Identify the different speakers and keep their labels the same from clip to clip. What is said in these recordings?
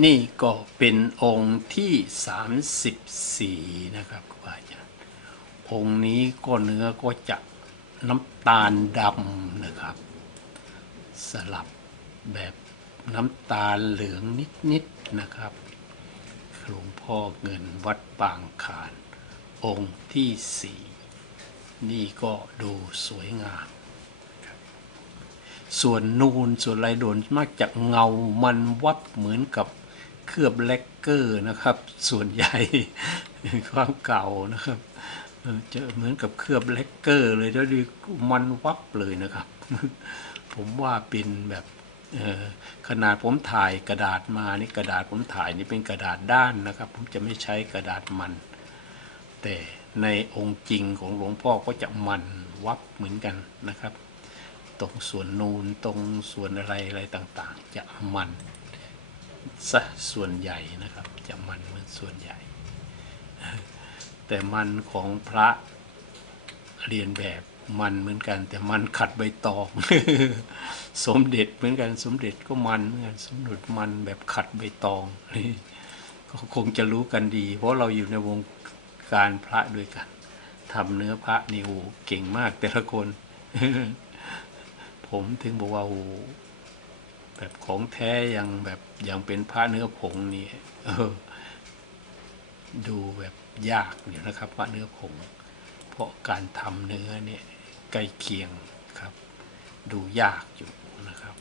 Speaker 1: นี่ก็เป็นองค์ที่ 34 นะครับครูบาอาจารย์ องค์นี้ก็เนื้อก็จะน้ำตาลดำนะครับ สลับแบบน้ำตาลเหลืองนิดๆนะครับหลวงพ่อเงินวัดปางคาน องค์ที่สี่นี่ก็ดูสวยงามส่วนนูนส่วนลายโดนมากจากเงามันวับเหมือนกับ เคลือบแลกเกอร์นะครับ ส่วนใหญ่ความเก่านะครับจะเหมือนกับเคลือบแลกเกอร์ เลยแล้วดีมันวับเลยนะครับ ผมว่าเป็นแบบขนาดผมถ่ายกระดาษมานี่กระดาษผมถ่ายนี่เป็นกระดาษด้านนะครับ ผมจะไม่ใช้กระดาษมัน แต่ในองค์จริงของหลวงพ่อก็จะมันวับเหมือนกันนะครับ ตรงส่วนนูนตรงส่วนอะไรอะไรต่างๆ จะมัน ซะส่วนใหญ่นะครับ จะมันเหมือนส่วนใหญ่ แต่มันของพระเรียนแบบมันเหมือนกัน แต่มันขัดใบตอง สมเด็จเหมือนกันสมเด็จก็มันเหมือนกันสมเด็จมันแบบขัดใบตองก็คงจะรู้กันดี เพราะเราอยู่ในวงการพระด้วยกันทำเนื้อพระนี่โอ้เก่งมากแต่ละคน ผมถึงบอกว่าโอ้ แบบของแท้ยังแบบยังเป็นพระเนื้อผงนี่เออ ดูแบบยากอยู่นะครับพระเนื้อผง เพราะการทำเนื้อเนี่ยใกล้เคียงครับ ดูยากอยู่นะครับ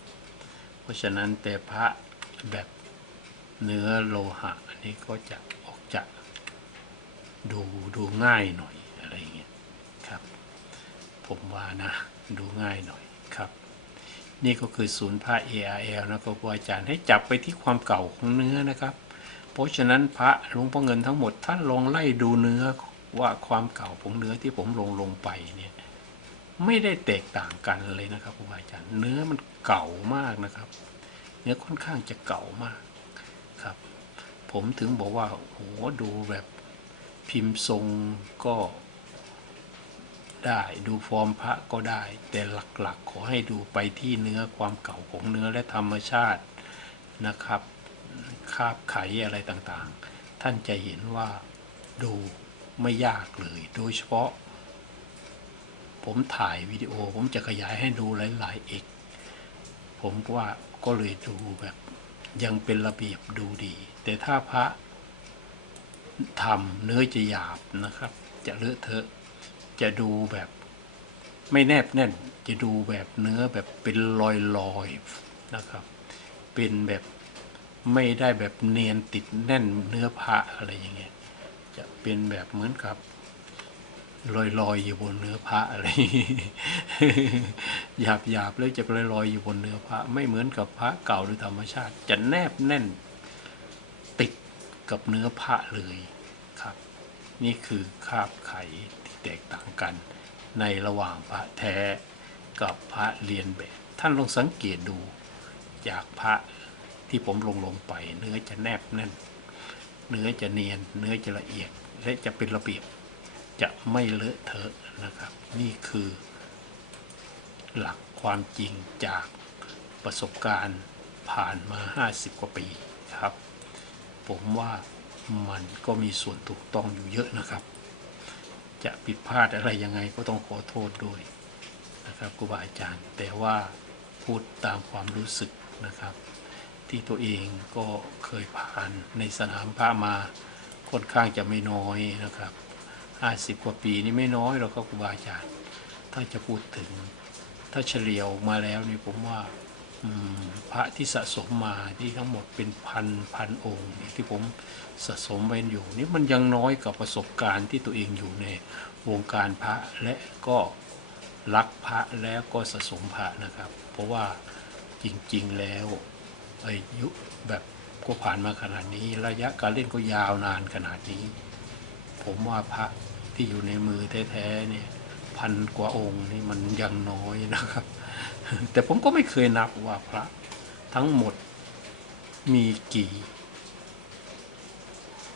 Speaker 1: เพราะฉะนั้นแต่พระแบบเนื้อโลหะอันนี้ก็จะออกจะดูดูง่ายหน่อยอะไรอย่างเงี้ยครับ ผมว่านะ ดูง่ายหน่อย นี่ก็คือศูนย์พระ ARL นะครับครูอาจารย์ให้จับไปที่ความเก่าของเนื้อนะครับ เพราะฉะนั้นพระหลวงพ่อเงินทั้งหมดท่านลองไล่ดูเนื้อว่าความเก่าของเนื้อที่ผมลงลงไปเนี่ยไม่ได้แตกต่างกันเลยนะครับครูอาจารย์ เนื้อมันเก่ามากนะครับ เนื้อค่อนข้างจะเก่ามากครับ ผมถึงบอกว่าโอ้โหดูแบบพิมพ์ทรงก็ ได้ ดูฟอร์มพระก็ได้ แต่หลักๆ ขอให้ดูไปที่เนื้อความเก่าของเนื้อและธรรมชาตินะครับคาบไขอะไรต่างๆ ท่านจะเห็นว่าดูไม่ยากเลย โดยเฉพาะ ผมถ่ายวิดีโอผมจะขยายให้ดูหลายๆเอกผมว่าก็เลยดูแบบยังเป็นระเบียบดูดี แต่ถ้าพระทำเนื้อจะหยาบนะครับ จะเลอะเทอะ จะดูแบบ ไม่แนบแน่น จะดูแบบเนื้อแบบเป็นลอยๆนะครับ เป็นแบบไม่ได้แบบเนียนติดแน่นเนื้อผ้าอะไรอย่างเงี้ย จะเป็นแบบเหมือนกับลอยๆอยอยู่บนเนื้อผ้าอะไรหยาบๆแล้วจะลอยๆอยอยู่บนเนื้อผ้าไม่เหมือนกับพระเก่าโดยธรรมชาติ จะแนบแน่นติดกับเนื้อผ้าเลยครับ นี่คือคาบไข่ แตกต่างกัน ในระหว่างพระแท้กับพระเรียนแบบ ท่านลองสังเกตดูจากพระที่ผมลงลงไป เนื้อจะแนบแน่น เนื้อจะเนียน เนื้อจะละเอียดและจะเป็นระเบียบจะไม่เลอะเทอะนะครับ นี่คือ หลักความจริงจากประสบการณ์ผ่านมา 50 กว่าปีครับ ผมว่ามันก็มีส่วนถูกต้องอยู่เยอะนะครับ จะผิดพลาดอะไรยังไงก็ต้องขอโทษด้วยนะครับครูบาอาจารย์ แต่ว่าพูดตามความรู้สึกนะครับ ที่ตัวเองก็เคยผ่านในสนามพระมาค่อนข้างจะไม่น้อยนะครับห้าสิบกว่าปีนี่ไม่น้อยหรอกครับครูบาอาจารย์ ถ้าจะพูดถึงถ้าเฉลียออกมาแล้วนี่ผมว่า พระที่สะสมมาที่ทั้งหมดเป็นพันพันองค์ที่ผมสะสมไว้อยู่นี่มันยังน้อยกับประสบการณ์ที่ตัวเองอยู่ในวงการพระและก็รักพระแล้วก็สะสมพระนะครับ เพราะว่าจริงๆแล้วอายุแบบก็ผ่านมาขนาดนี้ ระยะการเล่นก็ยาวนานขนาดนี้ ผมว่าพระที่อยู่ในมือแท้ๆเนี่ยพันกว่าองค์นี่มันยังน้อยนะครับ แต่ผมก็ไม่เคยนับว่าพระทั้งหมดมีกี่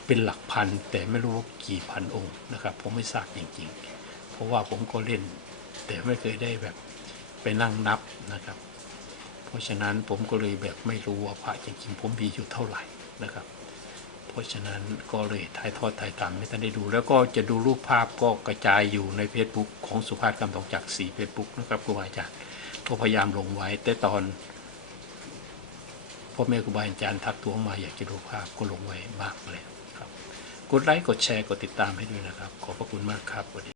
Speaker 1: เป็นหลักพัน แต่ไม่รู้ว่ากี่พันองค์นะครับ ผมไม่ทราบจริงๆ เพราะว่าผมก็เล่น แต่ไม่เคยได้แบบไปนั่งนับนะครับ เพราะฉะนั้นผมก็เลยแบบไม่รู้ว่าพระจริงๆ ผมมีอยู่เท่าไหร่นะครับ เพราะฉะนั้นก็เลยถ่ายทอดถ่ายทำให้ท่านได้ดู แล้วก็จะดูรูปภาพก็กระจายอยู่ใน Facebook ของสุภาพกำตองจากสีเฟซบุ๊กนะครับครูอาจารย์ ก็พยายามลงไว้ แต่ตอนพ่อแม่ครูบาอาจารย์ทักท้วงมาอยากจะดูภาพก็ลงไว้บ้างแล้วครับ กดไลค์กดแชร์กดติดตามให้ด้วยนะครับ ขอบพระคุณมากครับวันนี้